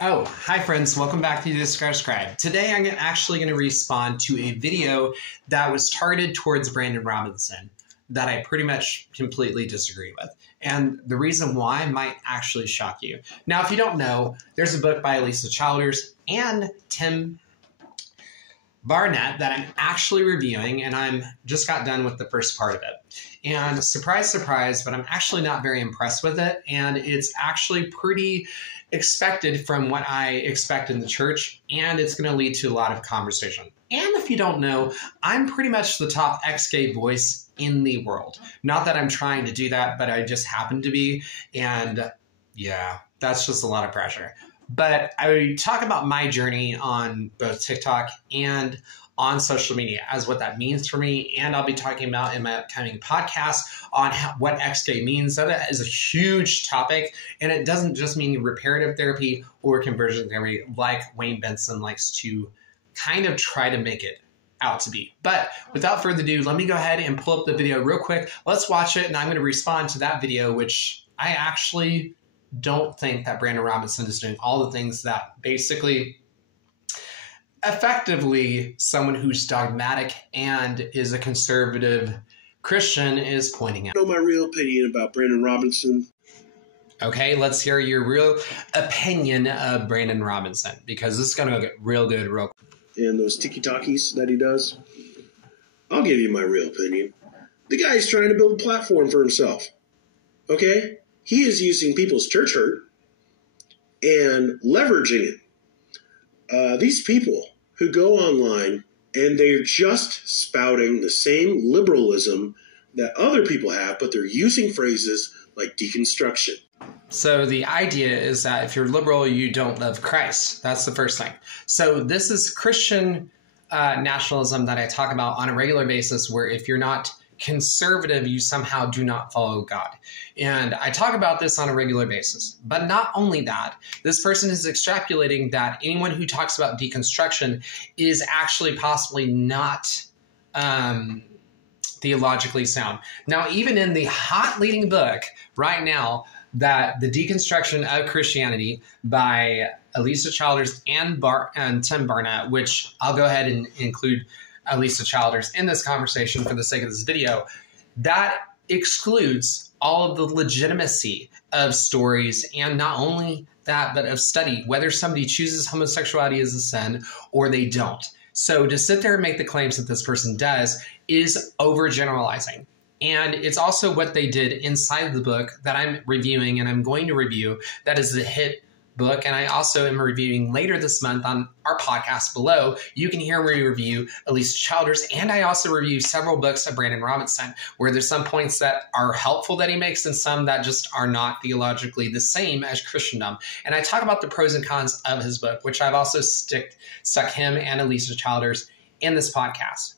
Oh, hi friends, welcome back to Subscribe. Today I'm actually going to respond to a video that was targeted towards Brandon Robinson that I pretty much completely disagree with. And the reason why might actually shock you. Now, if you don't know, there's a book by Lisa Childers and Tim Barnett that I'm actually reviewing, and I'm just got done with the first part of it. And surprise, surprise, but I'm actually not very impressed with it. And it's actually pretty expected from what I expect in the church, and it's going to lead to a lot of conversation. And if you don't know, I'm pretty much the top ex-gay voice in the world. Not that I'm trying to do that, but I just happen to be. And yeah, that's just a lot of pressure. But I talk about my journey on both TikTok and on social media as what that means for me. And I'll be talking about in my upcoming podcast on what ex-gay means. So that is a huge topic. And it doesn't just mean reparative therapy or conversion therapy like Wayne Benson likes to kind of try to make it out to be. But without further ado, let me go ahead and pull up the video real quick. Let's watch it. And I'm going to respond to that video, which I actually don't think that Brandon Robinson is doing all the things that basically effectively someone who's dogmatic and is a conservative Christian is pointing out. I know my real opinion about Brandon Robinson. Okay, let's hear your real opinion of Brandon Robinson, because this is going to get real good real quick. And those tiki-takis that he does. I'll give you my real opinion. The guy's trying to build a platform for himself. Okay? He is using people's church hurt and leveraging it. These people who go online and they're just spouting the same liberalism that other people have, but they're using phrases like deconstruction. So the idea is that if you're liberal, you don't love Christ. That's the first thing. So this is Christian nationalism that I talk about on a regular basis, where if you're not conservative, you somehow do not follow God. And I talk about this on a regular basis. But not only that, this person is extrapolating that anyone who talks about deconstruction is actually possibly not theologically sound. Now, even in the hot leading book right now, that the Deconstruction of Christianity by Lisa Childers and Tim Barnett, which I'll go ahead and include Lisa Childers in this conversation for the sake of this video, that excludes all of the legitimacy of stories, and not only that, but of study, whether somebody chooses homosexuality as a sin or they don't. So to sit there and make the claims that this person does is overgeneralizing. And it's also what they did inside of the book that I'm reviewing and I'm going to review. That is the hit book. And I also am reviewing later this month on our podcast below. You can hear me review Lisa Childers. And I also review several books of Brandon Robinson, where there's some points that are helpful that he makes and some that just are not theologically the same as Christendom. And I talk about the pros and cons of his book, which I've also stuck him and Lisa Childers in this podcast,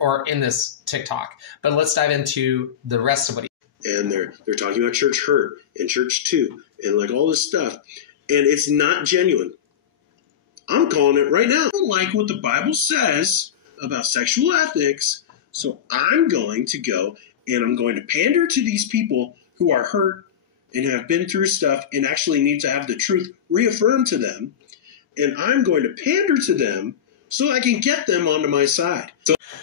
or in this TikTok. But let's dive into the rest of what and they're talking about church hurt and church too, and like all this stuff. And it's not genuine. I'm calling it right now. I don't like what the Bible says about sexual ethics, so I'm going to go and I'm going to pander to these people who are hurt and have been through stuff and actually need to have the truth reaffirmed to them. And I'm going to pander to them so I can get them onto my side.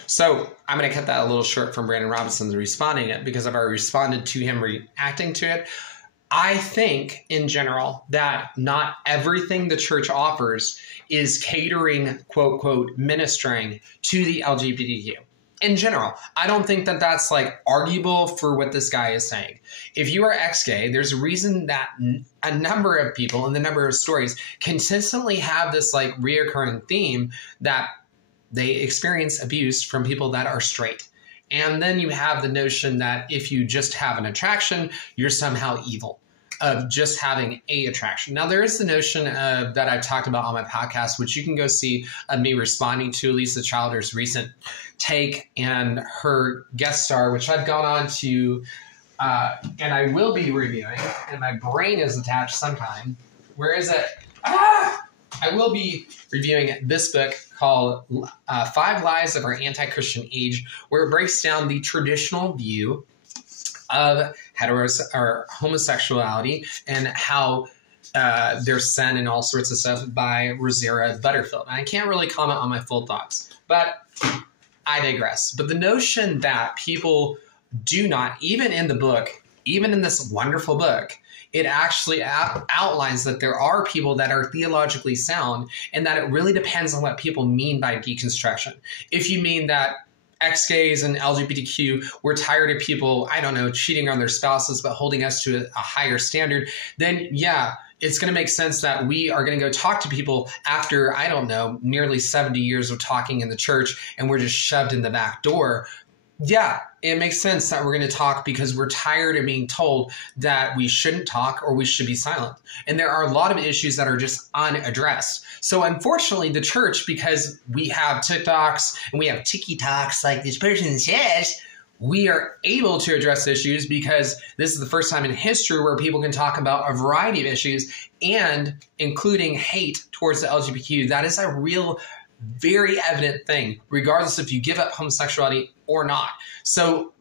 So I'm going to cut that a little short from Brandon Robinson's responding it, because I've already responded to him reacting to it. I think, in general, that not everything the church offers is catering, quote, quote, ministering to the LGBTQ. In general, I don't think that that's like arguable for what this guy is saying. If you are ex-gay, there's a reason that a number of people in the number of stories consistently have this like reoccurring theme that they experience abuse from people that are straight. And then you have the notion that if you just have an attraction, you're somehow evil of just having a attraction. Now, there is the notion of that I've talked about on my podcast, which you can go see of me responding to Lisa Childers' recent take and her guest star, which I've gone on to, and I will be reviewing, and my brain is attached sometime. Where is it? I will be reviewing this book called 5 Lies of Our Anti-Christian Age, where it breaks down the traditional view of homosexuality and how their sin and all sorts of stuff by Rosera Butterfield. And I can't really comment on my full thoughts, but I digress. But the notion that people do not, even in the book, even in this wonderful book, it actually outlines that there are people that are theologically sound and that it really depends on what people mean by deconstruction. If you mean that ex-gays and LGBTQ, we're tired of people, I don't know, cheating on their spouses, but holding us to a higher standard, then yeah, it's going to make sense that we are going to go talk to people after, I don't know, nearly 70 years of talking in the church and we're just shoved in the back door. Yeah, it makes sense that we're going to talk because we're tired of being told that we shouldn't talk or we should be silent. And there are a lot of issues that are just unaddressed. So unfortunately, the church, because we have TikToks and we have TikToks like this person says, we are able to address issues because this is the first time in history where people can talk about a variety of issues and including hate towards the LGBTQ. That is a real, very evident thing, regardless if you give up homosexuality or not. So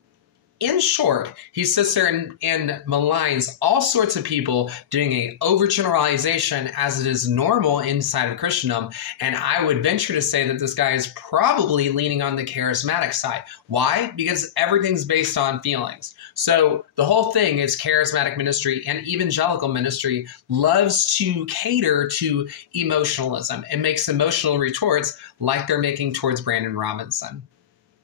in short, he sits there and maligns all sorts of people doing an overgeneralization as it is normal inside of Christendom. And I would venture to say that this guy is probably leaning on the charismatic side. Why? Because everything's based on feelings. So the whole thing is charismatic ministry and evangelical ministry loves to cater to emotionalism and makes emotional retorts like they're making towards Brandon Robinson.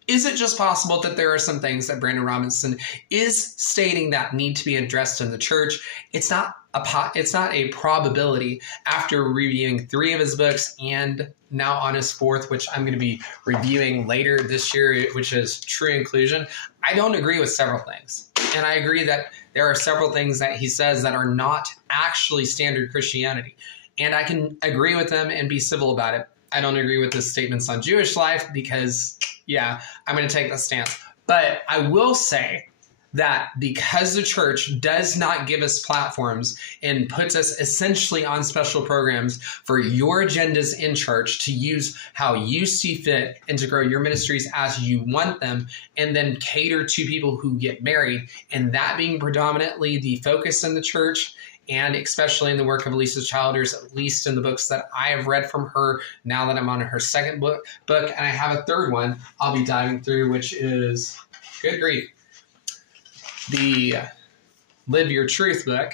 Is it just possible that there are some things that Brandon Robinson is stating that need to be addressed in the church? It's not a probability after reviewing 3 of his books and now on his 4th, which I'm going to be reviewing later this year, which is True Inclusion. I don't agree with several things. And I agree that there are several things that he says that are not actually standard Christianity. And I can agree with them and be civil about it. I don't agree with his statements on Jewish life because, yeah, I'm going to take that stance. But I will say that because the church does not give us platforms and puts us essentially on special programs for your agendas in church to use how you see fit and to grow your ministries as you want them, and then cater to people who get married, and that being predominantly the focus in the church, and especially in the work of Lisa Childers, at least in the books that I have read from her now that I'm on her 2nd book, and I have a 3rd one I'll be diving through, which is, good grief, the Live Your Truth book.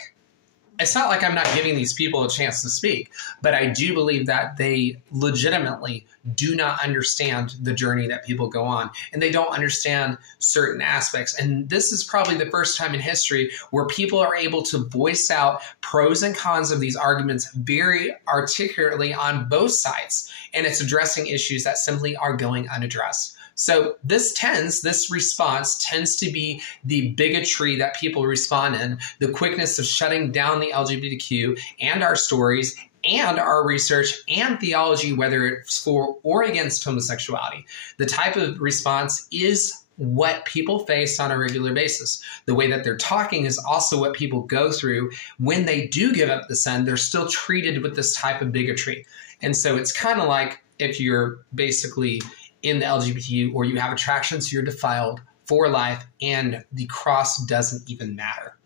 It's not like I'm not giving these people a chance to speak, but I do believe that they legitimately do not understand the journey that people go on, and they don't understand certain aspects. And this is probably the first time in history where people are able to voice out pros and cons of these arguments very articulately on both sides, and it's addressing issues that simply are going unaddressed. So this response tends to be the bigotry that people respond in, the quickness of shutting down the LGBTQ and our stories and our research and theology, whether it's for or against homosexuality. The type of response is what people face on a regular basis. The way that they're talking is also what people go through. When they do give up the sin, they're still treated with this type of bigotry. And so it's kind of like if you're basically in the LGBT or you have attraction, so you're defiled for life and the cross doesn't even matter.